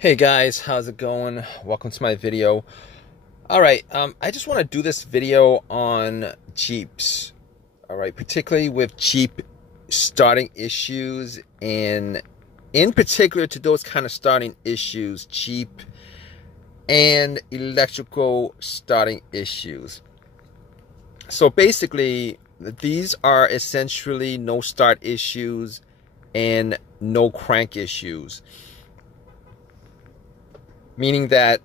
Hey guys, how's it going? Welcome to my video. Alright, I just want to do this video on Jeeps. Alright, particularly with Jeep starting issues, and in particular to those kind of starting issues, Jeep and electrical starting issues. So basically, these are essentially no start issues and no crank issues. Meaning that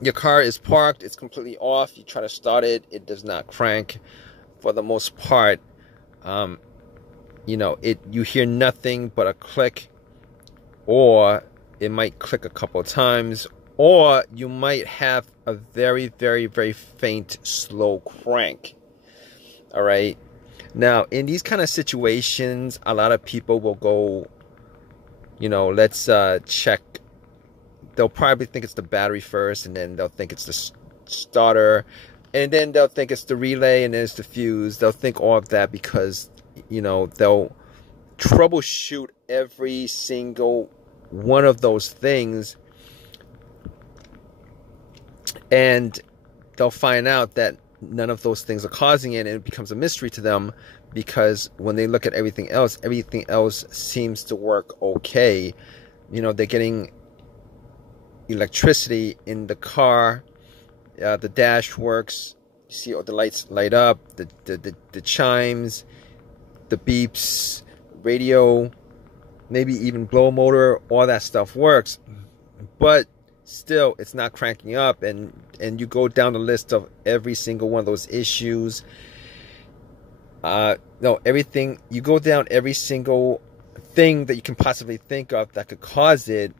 your car is parked, it's completely off, you try to start it, it does not crank. For the most part, you hear nothing but a click, or it might click a couple of times, or you might have a very, very, very faint, slow crank. All right. Now, in these kind of situations, a lot of people will go, let's check. They'll probably think it's the battery first, and then they'll think it's the starter, and then they'll think it's the relay, and then it's the fuse. They'll think all of that because, they'll troubleshoot every single one of those things, and they'll find out that none of those things are causing it, and it becomes a mystery to them because when they look at everything else seems to work okay. They're getting electricity in the car, the dash works, you see all the lights light up, the chimes, the beeps, radio, maybe even blow motor, all that stuff works, but still it's not cranking up. And you go down the list of every single one of those issues, you go down every single thing that you can possibly think of that could cause it,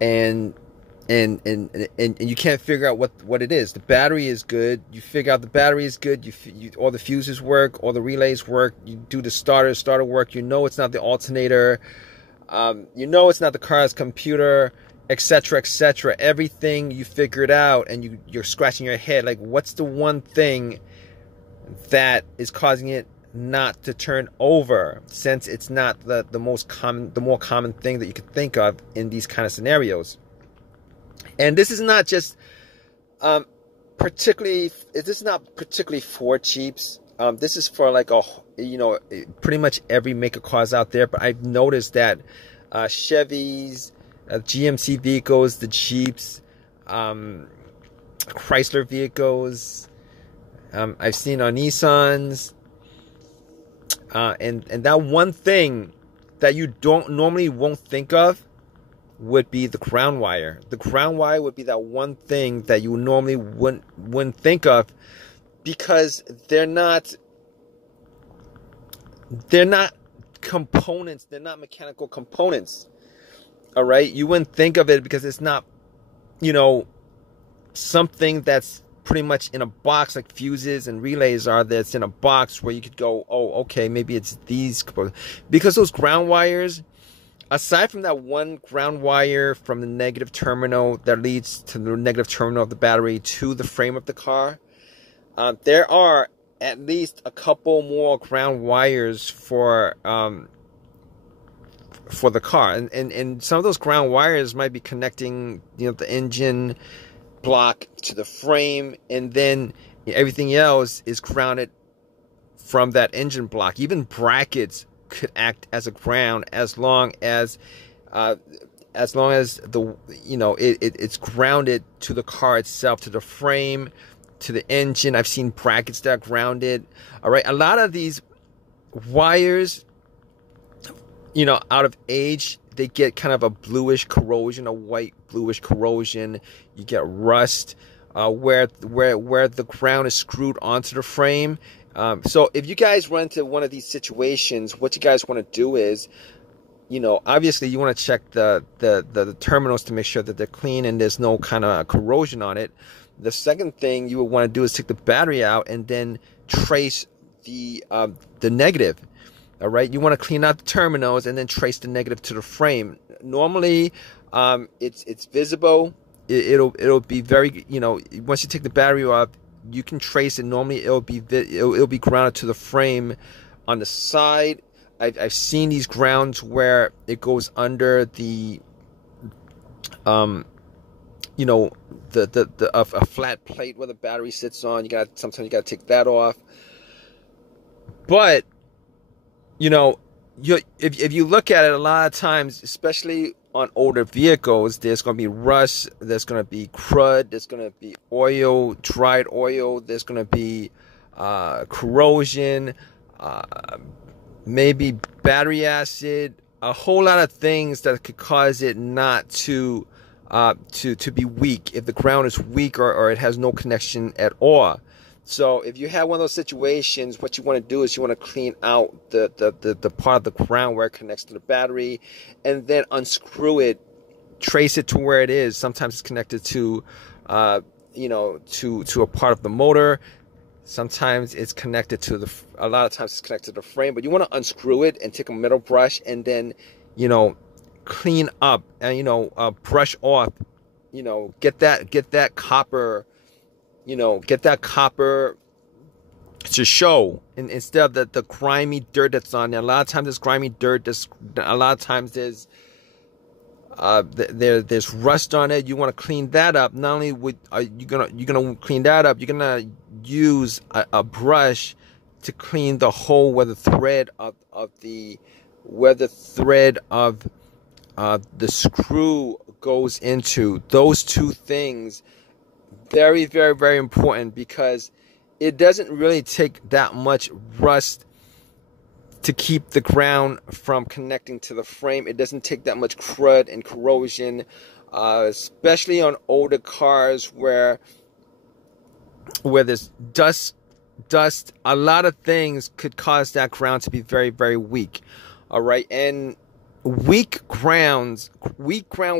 and you can't figure out what it is. The battery is good. You figure out the battery is good. All the fuses work, all the relays work. You do the starter work. It's not the alternator. It's not the car's computer, etc., etc. Everything you figure it out, and you're scratching your head like, what's the one thing that is causing it not to turn over, since it's not the more common thing that you could think of in these kind of scenarios. And this is not just particularly for Jeeps. This is for like pretty much every maker cars out there. But I've noticed that Chevys, GMC vehicles, the Jeeps, Chrysler vehicles, I've seen on Nissans. And that one thing that you won't think of would be the ground wire. The ground wire would be that one thing that you normally wouldn't think of, because they're not components. They're not mechanical components. All right, you wouldn't think of it because it's not, something that's pretty much in a box like fuses and relays are. That's in a box where you could go, oh, okay, maybe it's these, because those ground wires, aside from that one ground wire from the negative terminal that leads to the negative terminal of the battery to the frame of the car, there are at least a couple more ground wires for the car, and some of those ground wires might be connecting the engine block to the frame, and then everything else is grounded from that engine block. Even brackets could act as a ground as long as the it's grounded to the car itself, to the frame, to the engine. I've seen brackets that are grounded. All right, a lot of these wires, out of age, they get kind of a bluish corrosion, a white bluish corrosion. You get rust where the ground is screwed onto the frame. So if you guys run into one of these situations, what you guys want to do is, obviously you want to check the terminals to make sure that they're clean and there's no kind of corrosion on it. The second thing you would want to do is take the battery out and then trace the negative. All right, you want to clean out the terminals and then trace the negative to the frame. Normally, it's visible. It'll be very, once you take the battery off, you can trace it. Normally, it'll be grounded to the frame on the side. I've seen these grounds where it goes under the You know, a flat plate where the battery sits on. Sometimes you gotta take that off. But you know, if you look at it, a lot of times, especially on older vehicles, there's going to be rust, there's going to be crud, there's going to be oil, dried oil, there's going to be corrosion, maybe battery acid, a whole lot of things that could cause it not to be weak, if the ground is weak or it has no connection at all. So if you have one of those situations, what you want to do is you want to clean out the part of the ground where it connects to the battery, and then unscrew it, trace it to where it is. Sometimes it's connected to, to a part of the motor. Sometimes it's connected to a lot of times it's connected to the frame. But you want to unscrew it and take a metal brush and then, clean up and brush off, get that copper. Get that copper to show, and instead of the grimy dirt that's on there. A lot of times there's grimy dirt. A lot of times there's rust on it. You want to clean that up. Not only you're gonna clean that up, you're gonna use a brush to clean the hole where the thread of the screw goes into. Those two things. Very, very, very important, because it doesn't really take that much rust to keep the ground from connecting to the frame. It doesn't take that much crud and corrosion, especially on older cars where there's dust. A lot of things could cause that ground to be very, very weak. All right, and weak ground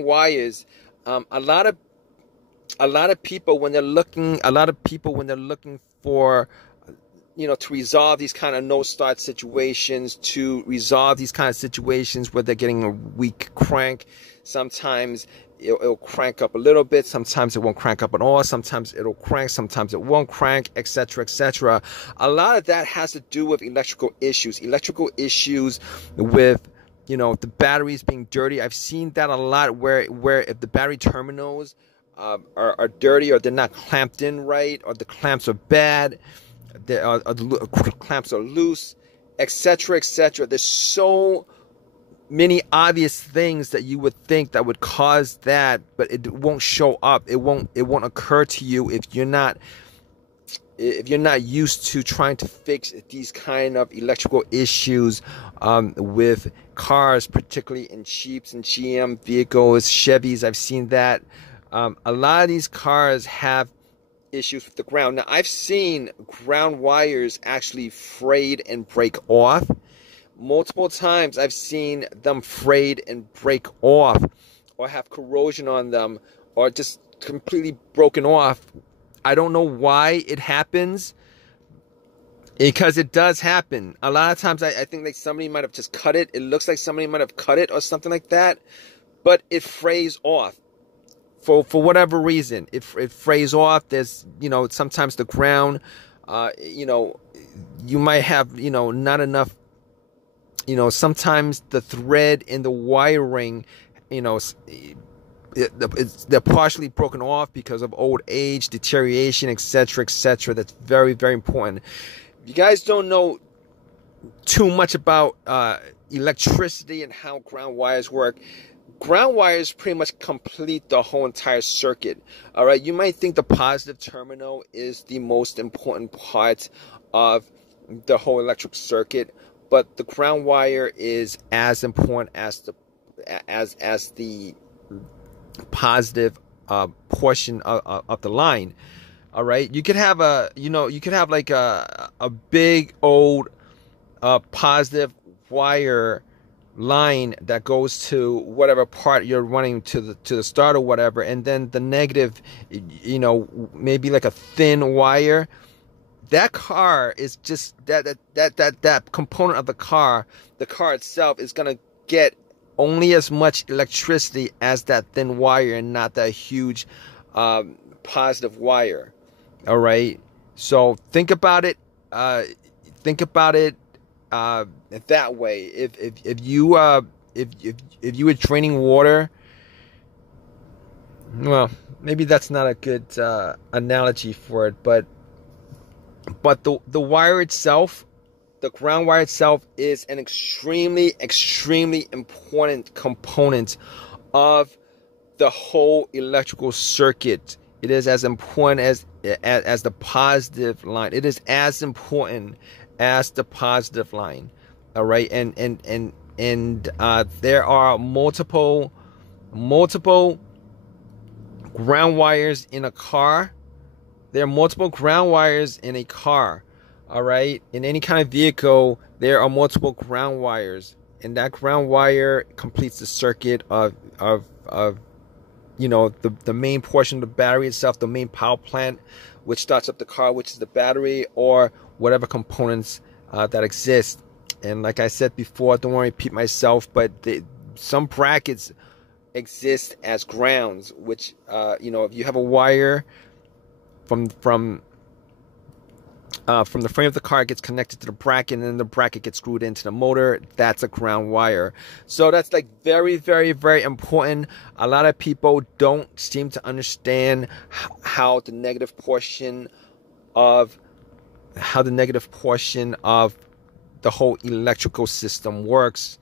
wires. A lot of people when they're looking for, to resolve these kind of no-start situations, to resolve these kind of situations where they're getting a weak crank, sometimes it'll crank up a little bit, sometimes it won't crank up at all, sometimes it'll crank, sometimes it won't crank, etc., etc. A lot of that has to do with electrical issues with the batteries being dirty. I've seen that a lot where if the battery terminals are dirty, or they're not clamped in right, or the clamps are bad, the clamps are loose, etc., etc. There's so many obvious things that you would think that would cause that, but it won't show up. It won't occur to you if you're not used to trying to fix these kind of electrical issues with cars, particularly in Jeeps and GM vehicles, Chevys. I've seen that. A lot of these cars have issues with the ground. Now, I've seen ground wires actually frayed and break off. Multiple times I've seen them frayed and break off, or have corrosion on them, or just completely broken off. I don't know why it happens, because it does happen. A lot of times I think like somebody might have just cut it. It looks like somebody might have cut it or something like that, but it frays off. For whatever reason, it frays off. There's, sometimes the ground, you might have, not enough, sometimes the thread in the wiring, they're partially broken off because of old age, deterioration, etc., etc. That's very, very important. If you guys don't know too much about electricity and how ground wires work, ground wires pretty much complete the whole entire circuit. All right, you might think the positive terminal is the most important part of the whole electric circuit, but the ground wire is as important as the positive portion of the line. All right, you could have like a big old positive wire line that goes to whatever part you're running to the start or whatever, and then the negative, maybe like a thin wire. That car is just that component of the car itself is gonna get only as much electricity as that thin wire, and not that huge positive wire. All right, so think about it that way. If you were draining water well, maybe that's not a good analogy for it, but the wire itself, the ground wire itself, is an extremely important component of the whole electrical circuit. It is as important as the positive line. It is as important as the positive line. All right, and there are multiple ground wires in a car. There are multiple ground wires in a car. All right, in any kind of vehicle, there are multiple ground wires, and that ground wire completes the circuit of you know, the main portion of the battery itself, the main power plant, which starts up the car, which is the battery, or whatever components that exist. And like I said before, I don't want to repeat myself, but some brackets exist as grounds, which you know, if you have a wire from the frame of the car, it gets connected to the bracket, and then the bracket gets screwed into the motor. That's a ground wire. So that's like very important. A lot of people don't seem to understand how the negative portion of the whole electrical system works.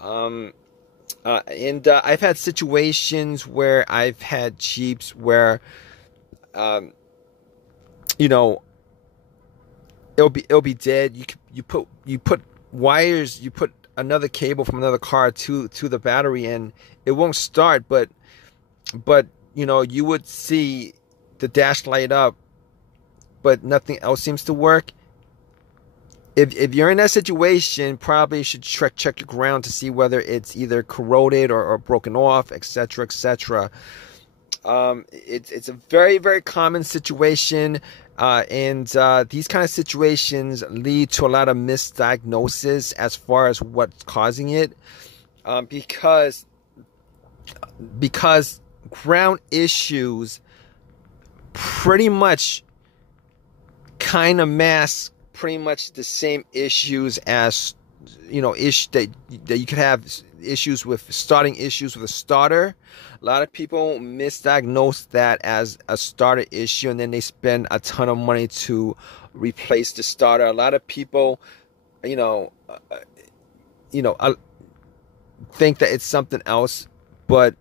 And I've had situations where I've had Jeeps where you know, it'll be dead. You put wires, you put another cable from another car to the battery, and it won't start. But you know, you would see the dash light up, but nothing else seems to work. If you're in that situation, probably you should check your ground to see whether it's either corroded or broken off, etc., etc. It's a very common situation, and these kind of situations lead to a lot of misdiagnosis as far as what's causing it, because ground issues pretty much kind of mask pretty much the same issues as, you know, that you could have issues with starting issues with a starter. A lot of people misdiagnose that as a starter issue, and then they spend a ton of money to replace the starter. A lot of people, you know, think that it's something else. But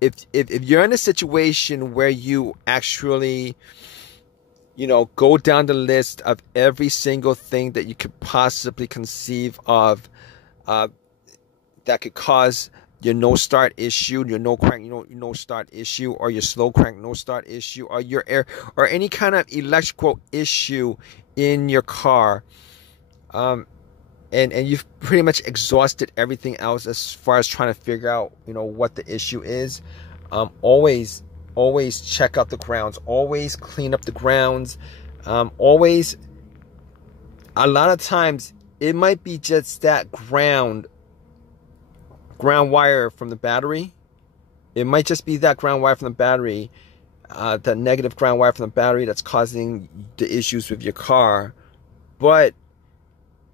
if you're in a situation where you actually, you know, go down the list of every single thing that you could possibly conceive of that could cause your no start issue, your no crank no start issue, or your slow crank no start issue, or your air, or any kind of electrical issue in your car, and you've pretty much exhausted everything else as far as trying to figure out, you know, what the issue is, always check out the grounds, always clean up the grounds, always, a lot of times it might be just that ground wire from the battery. It might just be that ground wire from the battery, the negative ground wire from the battery, that's causing the issues with your car. But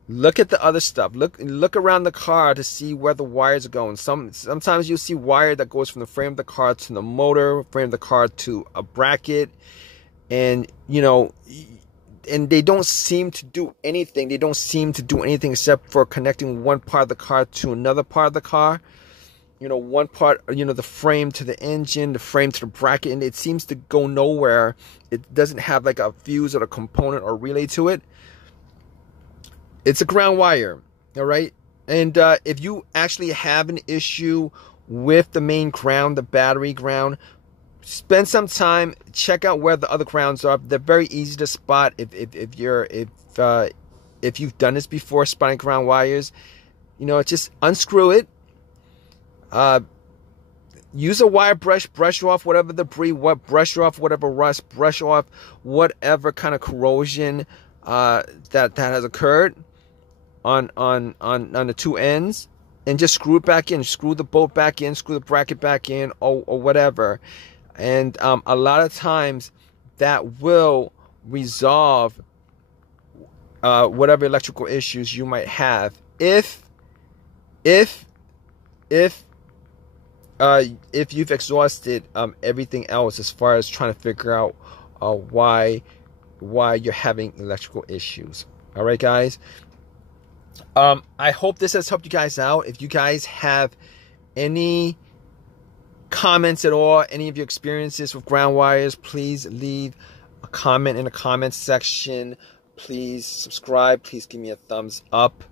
look at the other stuff. Look around the car to see where the wires are going. Sometimes you'll see wire that goes from the frame of the car to the motor, frame of the car to a bracket, and you know, and they don't seem to do anything. They don't seem to do anything except for connecting one part of the car to another part of the car. You know, one part, you know, the frame to the engine, the frame to the bracket, and it seems to go nowhere. It doesn't have like a fuse or a component or relay to it. It's a ground wire, all right? And if you actually have an issue with the main ground, the battery ground, spend some time, check out where the other grounds are. They're very easy to spot if you've done this before, spotting ground wires. You know, just unscrew it. Use a wire brush off whatever debris, brush off whatever rust, brush off whatever kind of corrosion that has occurred on the two ends, and just screw it back in. Screw the bolt back in, screw the bracket back in, or whatever. And a lot of times that will resolve whatever electrical issues you might have. If if you've exhausted everything else as far as trying to figure out why you're having electrical issues. All right, guys. I hope this has helped you guys out. If you guys have any comments at all, any of your experiences with ground wires, please leave a comment in the comments section. Please subscribe. Please give me a thumbs up.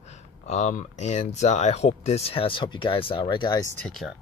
And I hope this has helped you guys out. All right, guys. Take care.